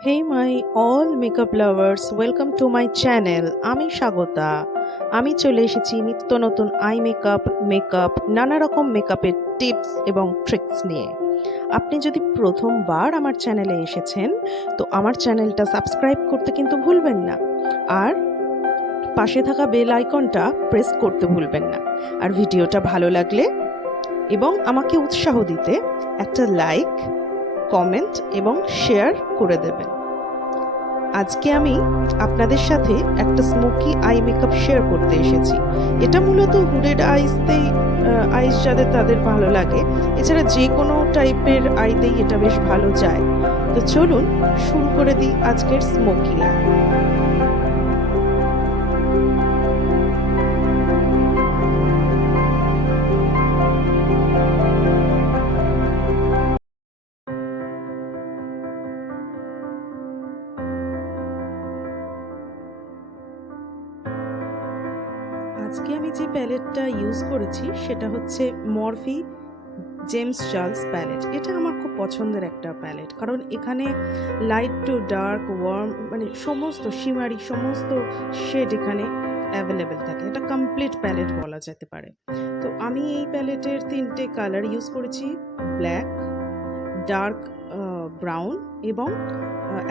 Hey my all makeup lovers, welcome to my channel. আমি স্বাগতা। আমি চলে এসেছি নিত্য নতুন আই মেকআপ নানা রকম মেকআপের টিপস এবং ট্রিক্স নিয়ে। আপনি যদি প্রথমবার আমার চ্যানেলে এসেছেন তো আমার চ্যানেলটা সাবস্ক্রাইব করতে কিন্তু ভুলবেন না, আর পাশে থাকা বেল আইকনটা প্রেস করতে ভুলবেন না। আর ভিডিওটা ভালো লাগলে এবং আমাকে উৎসাহ দিতে একটা লাইক, কমেন্ট এবং শেয়ার করে দেবেন। আজকে আমি আপনাদের সাথে একটা স্মোকি আই মেকআপ শেয়ার করতে এসেছি। এটা মূলত হুডেড আইস যাদের তাদের ভালো লাগে, এছাড়া যে কোনো টাইপের আইতেই এটা বেশ ভালো যায়। তো চলুন শুরু করে দিই আজকের স্মোকি আই। আজকে আমি যে প্যালেটটা ইউজ করেছি সেটা হচ্ছে মরফি জেমস চার্লস প্যালেট। এটা আমার খুব পছন্দের একটা প্যালেট, কারণ এখানে লাইট টু ডার্ক, ওয়ার্ম, মানে সমস্ত শিমারি সমস্ত শেড এখানে অ্যাভেলেবেল থাকে। এটা কমপ্লিট প্যালেট বলা যেতে পারে। তো আমি এই প্যালেটের 3টে কালার ইউজ করেছি, ব্ল্যাক, ডার্ক ব্রাউন এবং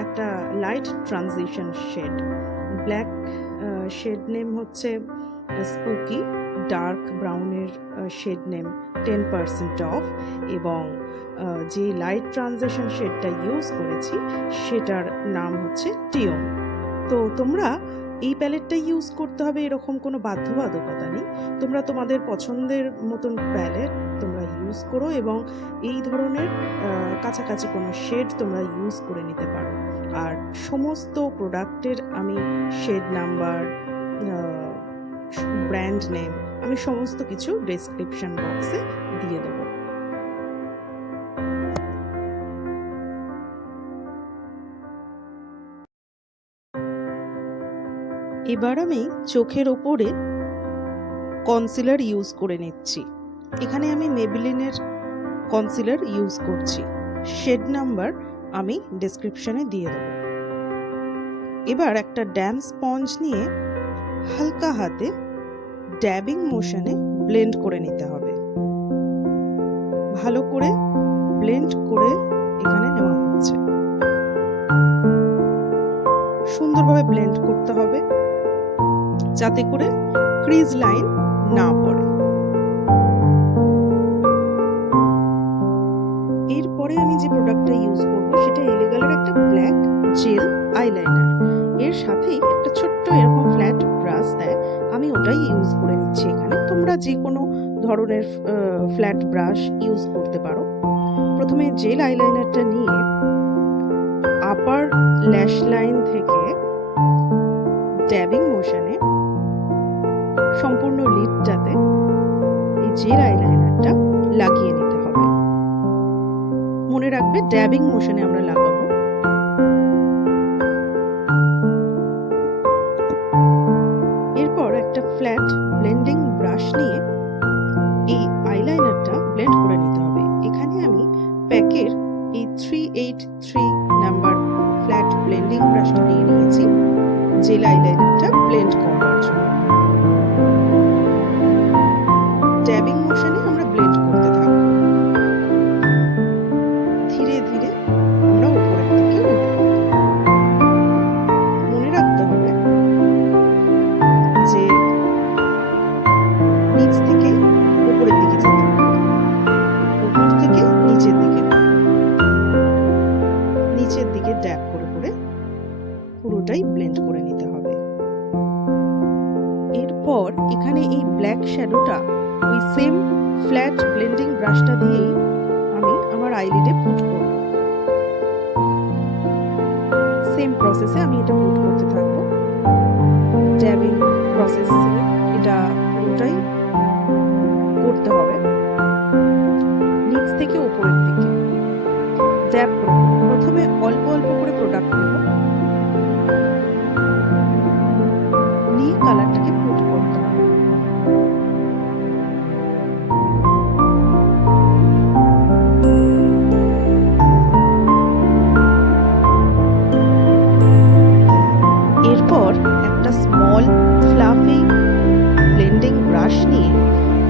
একটা light transition shade. Black shade name হচ্ছে স্মোকি, ডার্ক ব্রাউনের শেড নেম 10% অফ, এবং যে লাইট ট্রানজিশন শেডটা ইউজ করেছি সেটার নাম হচ্ছে টিওন। তো তোমরা এই প্যালেটটা ইউজ করতে হবে এরকম কোনো বাধ্যবাধকতা নেই। তোমরা তোমাদের পছন্দের মতন প্যালেট তোমরা ইউজ করো এবং এই ধরনের কাছাকাছি কোনো শেড তোমরা ইউজ করে নিতে পারো। আর সমস্ত প্রোডাক্টের আমি শেড নাম্বার, ব্র্যান্ড নেম আমি সমস্ত কিছু ডেসক্রিপশন বক্সে দিয়ে দেবো। এবার আমি চোখের ওপরে কনসিলার ইউজ করে নিচ্ছি। এখানে আমি মেবেলিনের কনসিলার ইউজ করছি, শেড নাম্বার আমি ডেসক্রিপশনে দিয়ে দেবো। এবার একটা ড্যাম স্পঞ্জ নিয়ে হালকা হাতে ড্যাবিং মোশনে ব্লেন্ড করে নিতে হবে। ভালো করে ব্লেন্ড করে এখানে নেওয়া হচ্ছে, সুন্দরভাবে ব্লেন্ড করতে হবে যাতে করে ক্রিজ লাইন না পড়ে। এরপরে আমি যে প্রোডাক্টটা ইউজ করব সেটা এলেগালের একটা ব্ল্যাক জেল আইলাইনার। এর সাথেই একটা ছোট্ট এরকম ফ্ল্যাট ব্রাশ দেয়, আমি ওটাই ইউজ করে নিচ্ছি এখানে। তোমরা যে কোনো ধরনের ফ্ল্যাট ব্রাশ ইউজ করতে পারো। প্রথমে জেল আইলাইনারটা নিয়ে আপার ল্যাশ লাইন থেকে ড্যাবিং মোশনে সম্পূর্ণ লিডটাতে এই জেল আইলাইনারটা লাগিয়ে নিতে হবে। মনে রাখবে ড্যাবিং মোশনে আমরা লাগাবো। এরপর একটা ফ্ল্যাট ব্লেন্ডিং ব্রাশ নিয়ে এই আইলাইনারটা ব্লেন্ড করে নিতে হবে। এখানে আমি প্যাকের এই 383 নাম্বার ফ্ল্যাট ব্লেন্ডিং ব্রাশটা নিয়ে নিয়েছি জেল আইলাইনারটা ব্লেন্ড করার জন্য। ড্যাবিং মোশনে আমরা ব্লেন্ড করতে থাকবো। ধীরে ধীরে আমরা উপরের দিকে উঠবো। মনে রাখতে হবে যে নিচ থেকে উপরের দিকে যেতে হবে, উপর থেকে নিচের দিকে, নিচের দিকে ড্যাব করে করে পুরোটাই ব্লেন্ড করে নিতে হবে। এরপর এখানে এই ব্ল্যাক শ্যাডোটা ওই সেম ফ্ল্যাট ব্লেন্ডিং ব্রাশটা দিয়েই আমি আমার আইলিডে পুট করব। সেম প্রসেসে আমি এটা পুট করতে থাকবো। ড্যাবিং প্রসেসে এটা পুরোটাই করতে হবে, নিচ থেকে উপরের দিকে ড্যাব করে। প্রথমে অল্প অল্প করে প্রোডাক্ট নেব, নিয়ে কালারটাকে পুট করতে হবে।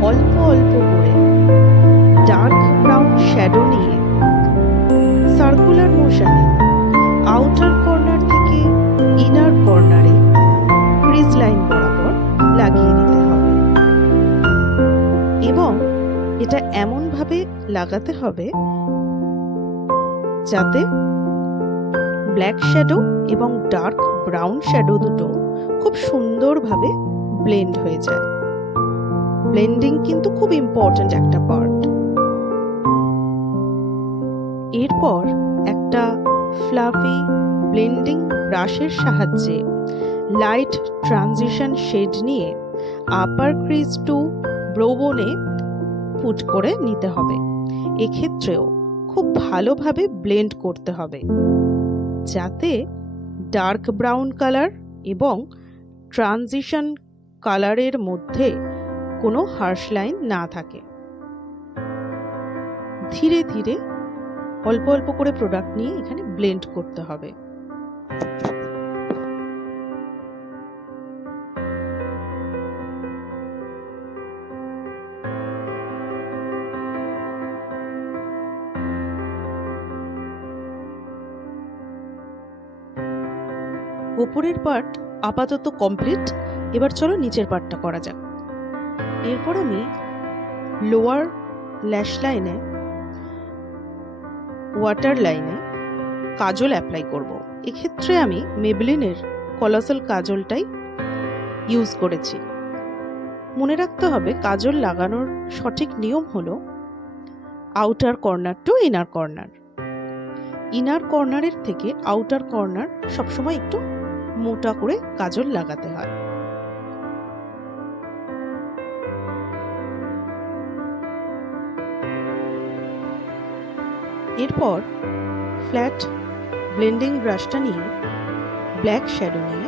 অল্প অল্প করে ডার্ক ব্রাউন শ্যাডো নিয়ে সার্কুলার মোশনে আউটার কর্নার থেকে ইনার কর্নারে ক্রিজ লাইন বরাবর লাগিয়ে নিতে হবে এবং এটা এমনভাবে লাগাতে হবে যাতে ব্ল্যাক শ্যাডো এবং ডার্ক ব্রাউন শ্যাডো দুটো খুব সুন্দরভাবে ব্লেন্ড হয়ে যায়। ব্লেন্ডিং কিন্তু খুব ইম্পর্ট্যান্ট একটা পার্ট। এরপর একটা ফ্লাফি ব্লেন্ডিং ব্রাশের সাহায্যে লাইট ট্রানজিশন শেড নিয়ে আপার ক্রিজ টু ব্রো বোনে পুট করে নিতে হবে। এক্ষেত্রেও খুব ভালোভাবে ব্লেন্ড করতে হবে যাতে ডার্ক ব্রাউন কালার এবং ট্রানজিশন কালারের মধ্যে কোনো হার্শ লাইন না থাকে। ধীরে ধীরে অল্প অল্প করে প্রোডাক্ট নিয়ে এখানে ব্লেন্ড করতে হবে। উপরের পার্ট আপাতত কমপ্লিট। এবার চলো নিচের পার্টটা করা যাক। এরপর আমি লোয়ার ল্যাশ লাইনে ওয়াটার লাইনে কাজল অ্যাপ্লাই করব। এক্ষেত্রে আমি মেবলিনের কলাসাল কাজলটাই ইউজ করেছি। মনে রাখতে হবে কাজল লাগানোর সঠিক নিয়ম হলো outer corner to inner corner. Inner কর্নারের থেকে আউটার কর্নার সবসময় একটু মোটা করে কাজল লাগাতে হয়। এরপর ফ্ল্যাট ব্লেন্ডিং ব্রাশটা নিয়ে ব্ল্যাক শ্যাডো নিয়ে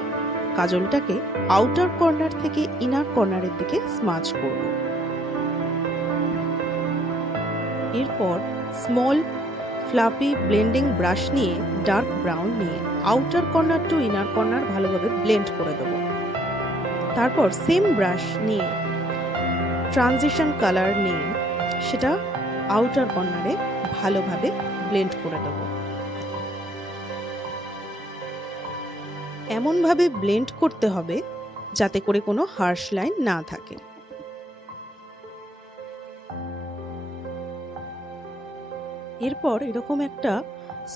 কাজলটাকে আউটার কর্নার থেকে ইনার কর্নারের দিকে স্মাচ করব। এরপর স্মল ফ্লাফি ব্লেন্ডিং ব্রাশ নিয়ে ডার্ক ব্রাউন নিয়ে outer corner to inner corner ভালোভাবে ব্লেন্ড করে দেব। তারপর সেম ব্রাশ নিয়ে ট্রানজিশন কালার নিয়ে সেটা আউটার কর্নারে ভালোভাবে ব্লেন্ড করে দেব। এমনভাবে ব্লেন্ড করতে হবে যাতে করে কোনো হার্শ লাইন না থাকে। এরপর এরকম একটা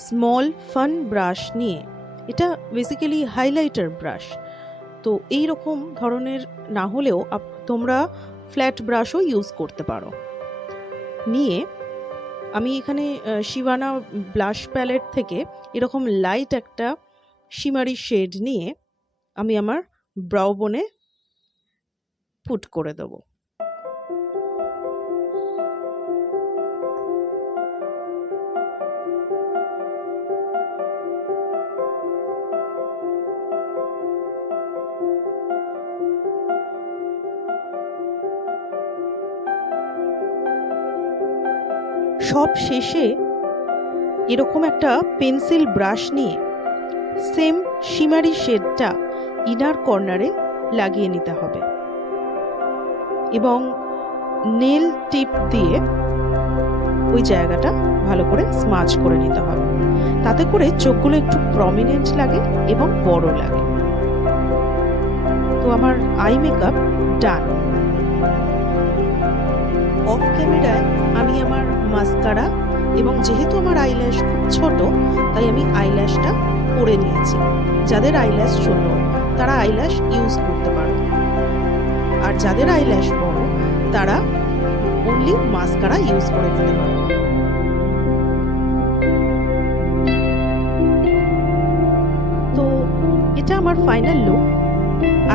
স্মল ফান ব্রাশ নিয়ে, এটা বেসিক্যালি হাইলাইটার ব্রাশ, তো এই রকম ধরনের না হলেও তোমরা ফ্ল্যাট ব্রাশও ইউজ করতে পারো। নিয়ে আমি এখানে শিবানা ব্লাশ প্যালেট থেকে এরকম লাইট একটা শিমারি শেড নিয়ে আমি আমার ব্রাউ বোনে পুট করে দেবো। সব শেষে এরকম একটা পেন্সিল ব্রাশ নিয়ে সেম শিমারি শেডটা ইনার কর্নারে লাগিয়ে নিতে হবে এবং নেল টিপ দিয়ে ওই জায়গাটা ভালো করে স্মাচ করে নিতে হবে। তাতে করে চোখগুলো একটু প্রমিনেন্ট লাগে এবং বড় লাগে। তো আমার আই মেকআপ ডান। অফ ক্যামেরায় আমি আমার মাস্কারা এবং যেহেতু আমার আইল্যাশ খুব ছোট তাই আমি আইল্যাশটা পরে নিয়েছি। যাদের আইল্যাশ ছোট তারা আইল্যাশ ইউজ করতে পারো, আর যাদের আইল্যাশ বড় তারা অনলি মাস্কারা ইউজ করে নিতে পারো। তো এটা আমার ফাইনাল লুক।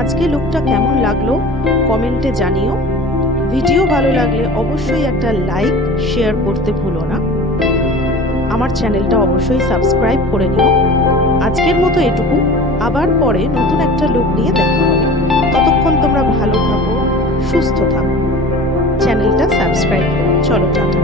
আজকে লুকটা কেমন লাগলো কমেন্টে জানিও। ভিডিও ভালো লাগলে অবশ্যই একটা লাইক শেয়ার করতে ভুলো না। আমার চ্যানেলটা অবশ্যই সাবস্ক্রাইব করে নিও। আজকের মতো এটুকু, আবার পরে নতুন একটা লুক নিয়ে দেখা হবে। ততক্ষণ তোমরা ভালো থাকো, সুস্থ থাকো, চ্যানেলটা সাবস্ক্রাইব করো। চলো টাটা।